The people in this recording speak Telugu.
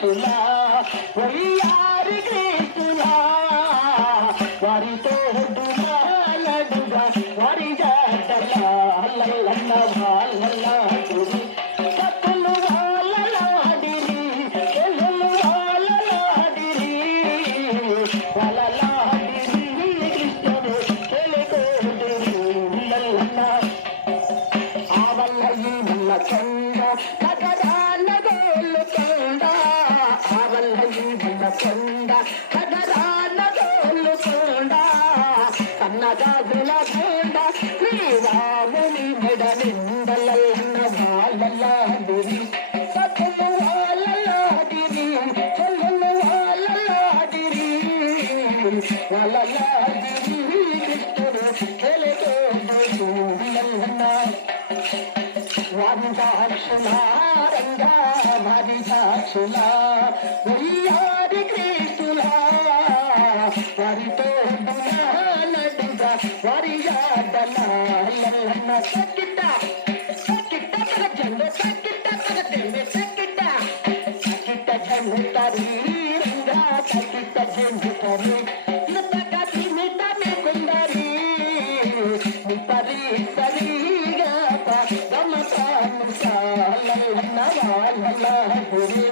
సాక్షులా వయ్యారి క్రీస్తులా వారితో నడుగా వారి జాతలా లల్లన్న వాళ్ళలా గురి కత్తులు వాళ్ళలాడిరి చెల్లులు వాళ్ళలాడిరి వాళ్ళలాడిరి కృష్ణుడు చెలికోడిరి లల్లన్న ఆవల్లయి మల్ల చంద కగరాన గోలు కొండ ఆవల్లయి మల్ల చంద కగరాన గోలు కొండ కన్నగాజుల కొండ శ్రీరాముని మెడ నిందలన్న వాళ్ళలాడిరి సతులు వాళ్ళలాడిరి చెల్లులు వాళ్ళలాడిరి వాళ్ళలాడిరి కృష్ణుడు చెలికోడిరి లల్లన్న వారి సాక్షులా రంగా వారి సాక్షులా వయ్యారి క్రీస్తులా వారితో నడుగా వారి యాదలా లల్లన్న సక్కిట సక్కిట జండు సక్కిట జండు సక్కిట సక్కిట జండు తరి రంగా సక్కిట జండు తరి నతకటి మిట మే కుందరి తరి తరిగా లల్లన్న వాళ్ళ గురి